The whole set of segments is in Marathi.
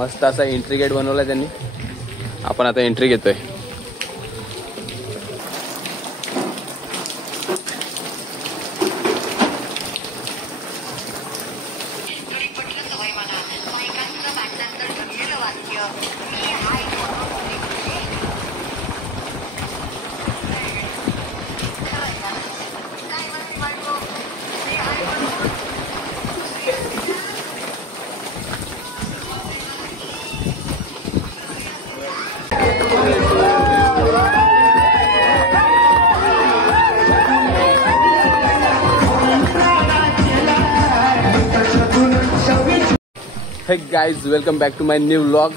मस्त असा एंट्री गेट बनवला त्यांनी. आपण आता एंट्री घेतोय. Hey guys, welcome back to my new vlog.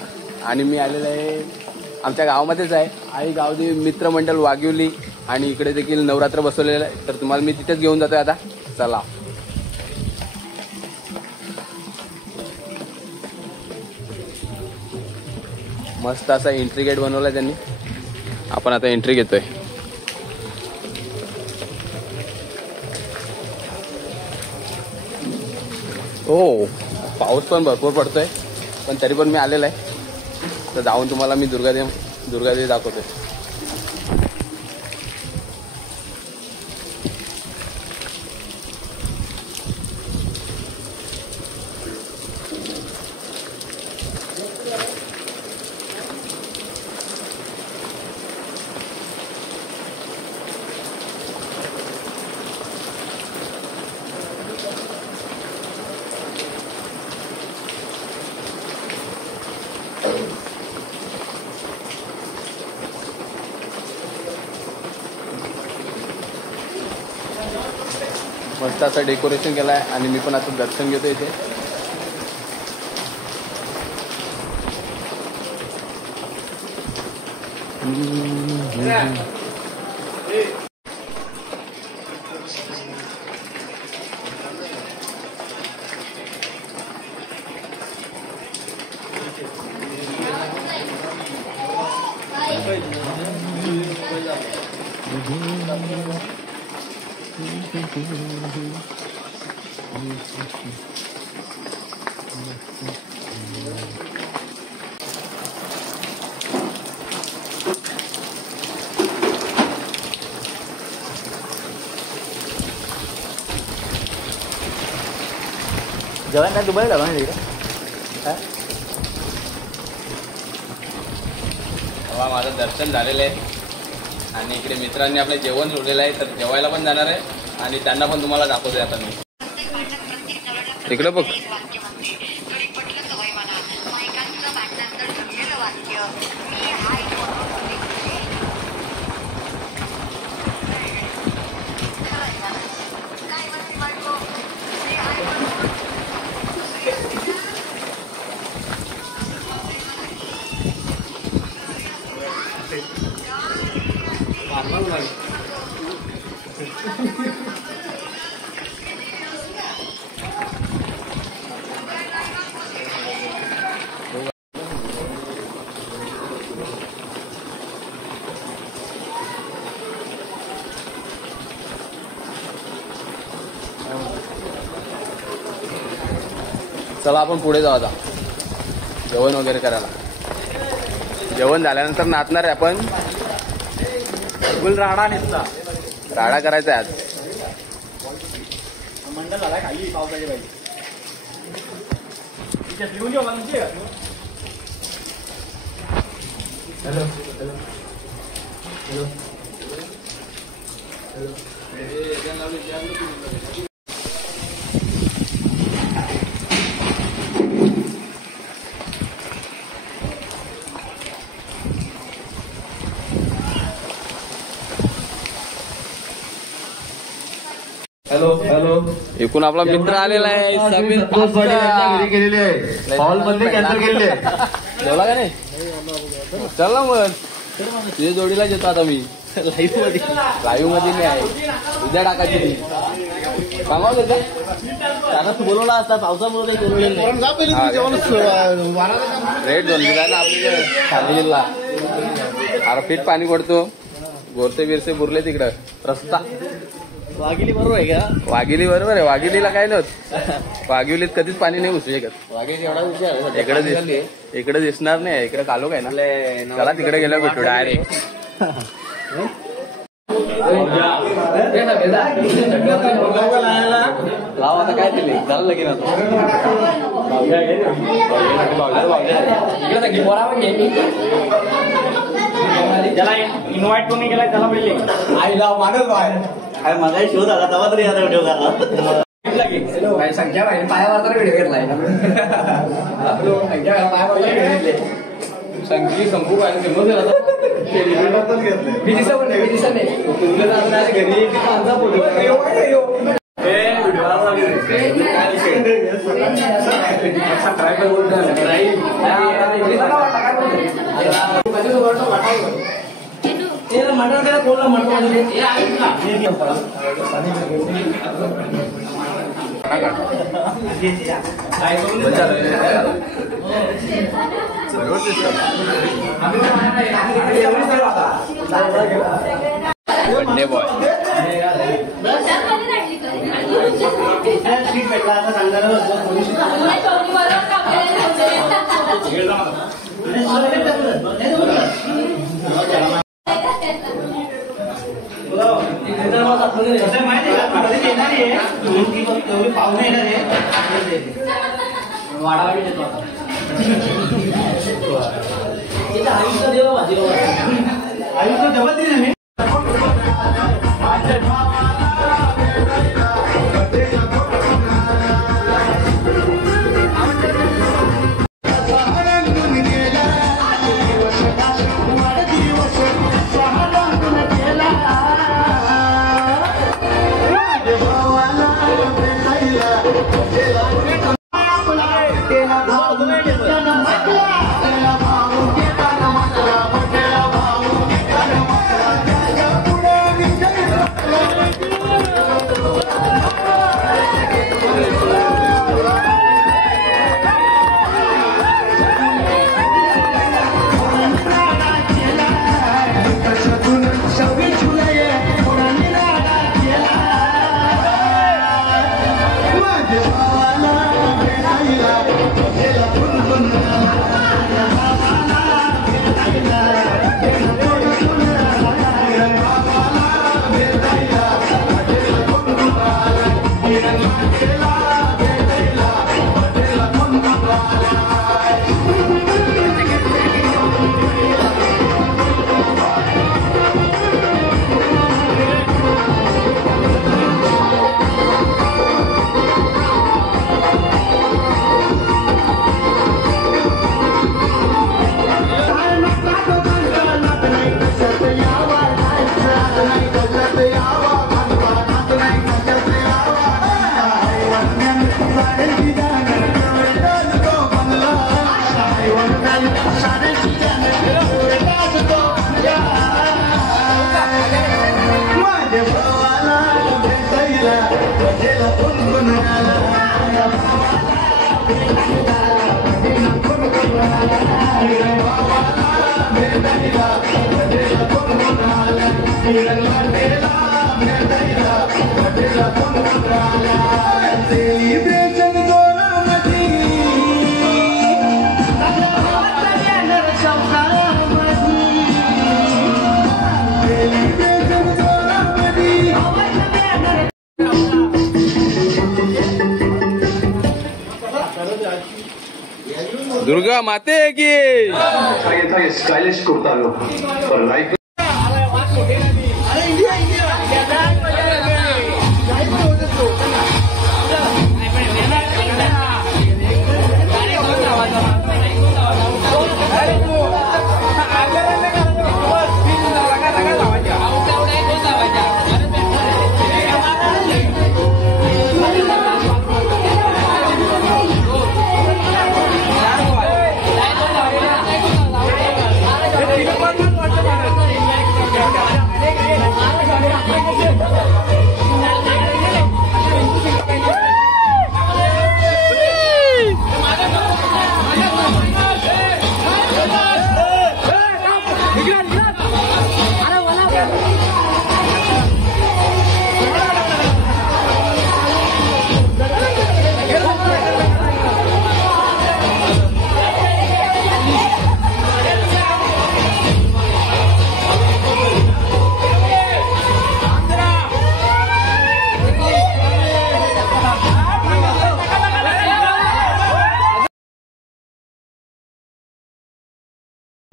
आणि मी आलेलो आहे आमच्या गावामध्येच आहे. आई गावदेवी मित्रमंडळ वाघिवली. आणि इकडे देखील नवरात्र बसवलेलं आहे. तर तुम्हाला मी तिथेच घेऊन जातोय आता. चला. मस्त असा एंट्री गेट बनवला त्यांनी. आपण आता एंट्री घेतोय. हो, पाऊस पण भरपूर पडतोय, पण तरी पण मी आलेला आहे. तर जाऊन तुम्हाला मी दुर्गादेवी दाखवतोय. मस्त असं डेकोरेशन केलं आहे. आणि मी पण आता दर्शन घेतो इथे. जेवण काय दुबईला झालं नाही तिकडे. माझं दर्शन झालेलं आहे. आणि इकडे मित्रांनी आपलं जेवण सोडलेलं आहे. तर जेवायला पण जाणार आहे. आणि त्यांना पण तुम्हाला दाखवतोय आता मी. तिकडे बघ. चला आपण पुढे जाऊ आता जेवण वगैरे करायला. जेवण झाल्यानंतर नाचणार आहे आपण. फुल राडा नेसला. राडा करायचा आहे आज. मंडळ झालाय खाली पावसाची बाई. Hello hello hello hello. Hello hello. एकूण आपला मित्र आलेला आहे. हॉल मध्ये कॅन्सल केलेली आहे. जेवला का नाही. चल ना मग तुझ्या जोडीला येतो आता मी. लाईव्ह मध्ये मी आहे. उद्या टाकायची मी सांगावं होतं. त्याला तू बोलवला असता. पावसामुळे काही बोलवलेलं नाही. रेट जोडली ना आपल्या ठाणे जिल्हा. अरे पीठ पाणी पडतो. गोरसे बिरसे बुरले तिकडं रस्ता. वाघिली बरोबर आहे का? वाघिली बरोबर आहे. वाघिलीला काय नव्हत. वाघिलीत कधीच पाणी नाही घुसू शकत. वाघिली एवढा विचार इकडे दिसणार नाही. इकडे कालो काय ना. चला तिकडे गेल्यावर भेटू डायरेक्ट. लाव आता काय दिले झालं लगेच त्याला इन्व्हाइट कोणी केलाय त्याला पहिले आईला मानत बाहेर माझा शोध आला तेव्हा तरी आता व्हिडिओ करा. संख्या पाहिजे पायावर तर व्हिडिओ घेतलाय संख्या पायावर घेतले संख्या संपू पाहिजे मी दिसत नाही घरी बड्डे बॉय पाहुणे आयुष्य जवळ दिले दुर्गा माते की स्टाइलिश कुर्ता लो और लाइक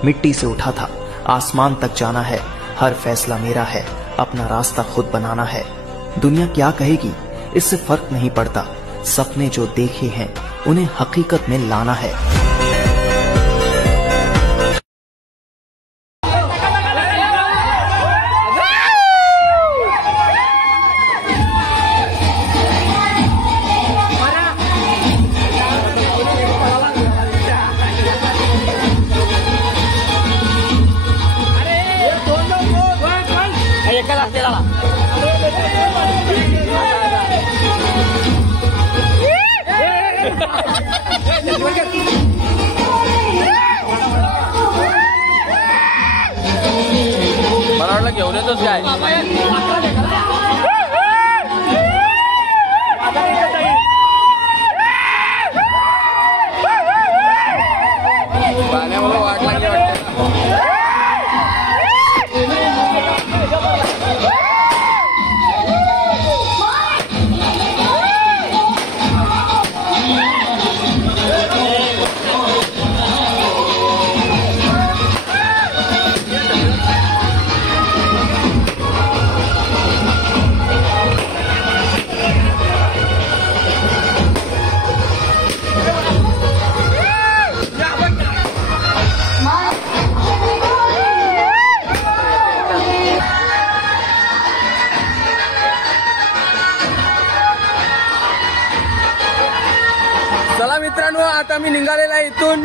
मिट्टी से उठा था, आसमान तक जाना है, हर फैसला मेरा है, अपना रास्ता खुद बनाना है। दुनिया क्या कहेगी इससे फर्क नहीं पड़ता, सपने जो देखे हैं उन्हें हकीकत में लाना है। मला वाटलं घेऊन येतोच काय. पाण्यामुळे वाट लागली वाटते. चला मित्रांनो, आता मी निघालेला आहे इथून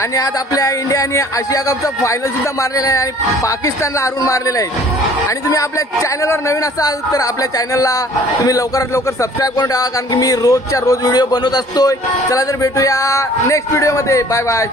आणि आज आपल्या इंडियाने आशिया कपचा फायनल सुद्धा मारलेला आहे आणि पाकिस्तानला हरवून मारलेला आहे. आणि तुम्ही आपल्या चॅनलवर नवीन असाल तर आपल्या चॅनलला तुम्ही लवकरात लवकर सबस्क्राईब करून टाका, कारण की मी रोजच्या रोज व्हिडिओ बनवत असतोय. चला तर भेटूया नेक्स्ट व्हिडिओमध्ये. Bye bye.